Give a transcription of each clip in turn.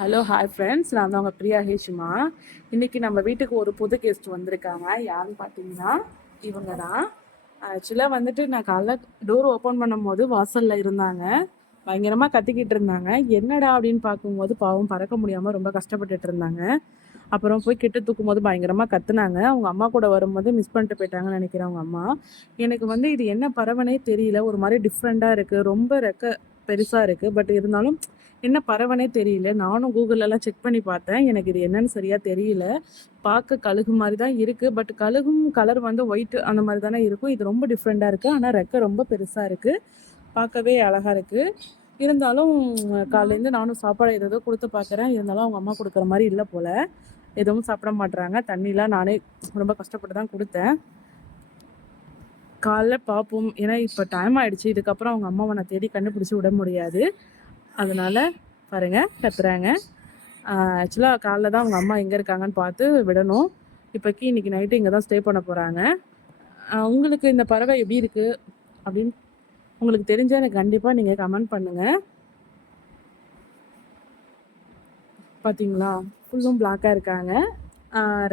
Hello hi friends, நான் தான் உங்கள் பிரியா ஹேஷுமா. இன்றைக்கி நம்ம வீட்டுக்கு ஒரு புது கெஸ்ட் வந்திருக்காங்க. யாருன்னு பார்த்தீங்கன்னா இவங்க தான். ஆக்சுவலாக வந்துட்டு நான் காலைல டோர் ஓப்பன் பண்ணும்போது வாசலில் இருந்தாங்க. பயங்கரமாக கத்திக்கிட்டு இருந்தாங்க. என்னடா அப்படின்னு பார்க்கும்போது பாவம் பறக்க முடியாமல் ரொம்ப கஷ்டப்பட்டுட்டு இருந்தாங்க. அப்புறம் போய் கிட்ட தூக்கும்போது பயங்கரமாக கத்துனாங்க. அவங்க அம்மா கூட வரும்போது மிஸ் பண்ணிட்டு போயிட்டாங்கன்னு நினைக்கிறேன் அவங்க அம்மா. எனக்கு வந்து இது என்ன பறவைனே தெரியல. ஒரு மாதிரி டிஃப்ரெண்ட்டாக இருக்குது. ரொம்ப ரெக்க பெருசாக இருக்குது. பட் இருந்தாலும் என்ன பறவைனே தெரியல. நானும் கூகுளெல்லாம் செக் பண்ணி பார்த்தேன். எனக்கு இது என்னன்னு சரியாக தெரியல. பார்க்க கழுகு மாதிரி தான் இருக்குது. பட் கழுகும் கலர் வந்து ஒயிட் அந்த மாதிரி தானே இருக்கும். இது ரொம்ப டிஃப்ரெண்ட்டாக இருக்குது. ஆனால் ரெக்க ரொம்ப பெருசாக இருக்குது. பார்க்கவே அழகாக இருக்குது. இருந்தாலும் காலையிலேருந்து நானும் சாப்பாடு ஏதோ கொடுத்து பார்க்குறேன். இருந்தாலும் அவங்க அம்மா கொடுக்குற மாதிரி இல்லை போல். எதுவும் சாப்பிட மாட்டுறாங்க. தண்ணிலாம் நானே ரொம்ப கஷ்டப்பட்டு தான் கொடுத்தேன். காலைல பார்ப்போம். ஏன்னா இப்போ டைம் ஆகிடுச்சு. இதுக்கப்புறம் அவங்க அம்மாவை நான் தேடி கண்டுபிடிச்சி விட முடியாது. அதனால் பாருங்கள் கத்துறாங்க. ஆக்சுவலாக காலைல தான் அவங்க அம்மா எங்கே இருக்காங்கன்னு பார்த்து விடணும். இப்போக்கி இன்றைக்கி நைட்டு இங்கே தான் ஸ்டே பண்ண போகிறாங்க. உங்களுக்கு இந்த பறவை எப்படி இருக்குது அப்படின்னு உங்களுக்கு தெரிஞ்சால் எனக்கு கண்டிப்பாக நீங்கள் கமெண்ட் பண்ணுங்கள். பார்த்தீங்களா, ஃபுல்லும் பிளாக்காக இருக்காங்க.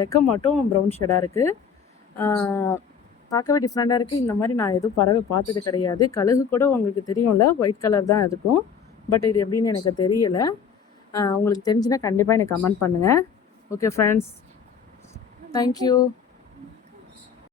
ரெக்க மட்டும் ப்ரௌன் ஷேடாக இருக்குது. பார்க்கவே டிஃப்ரெண்ட்டாக இருக்குது. இந்த மாதிரி நான் எதுவும் பறவை பார்த்தது கிடையாது. கழுகு கூட உங்களுக்கு தெரியும்ல, ஒயிட் கலர் தான் இருக்கும். பட் இது எப்படின்னு எனக்கு தெரியல. உங்களுக்கு தெரிஞ்சுன்னா கண்டிப்பாக எனக்கு கமெண்ட் பண்ணுங்கள். Okay friends, thank you.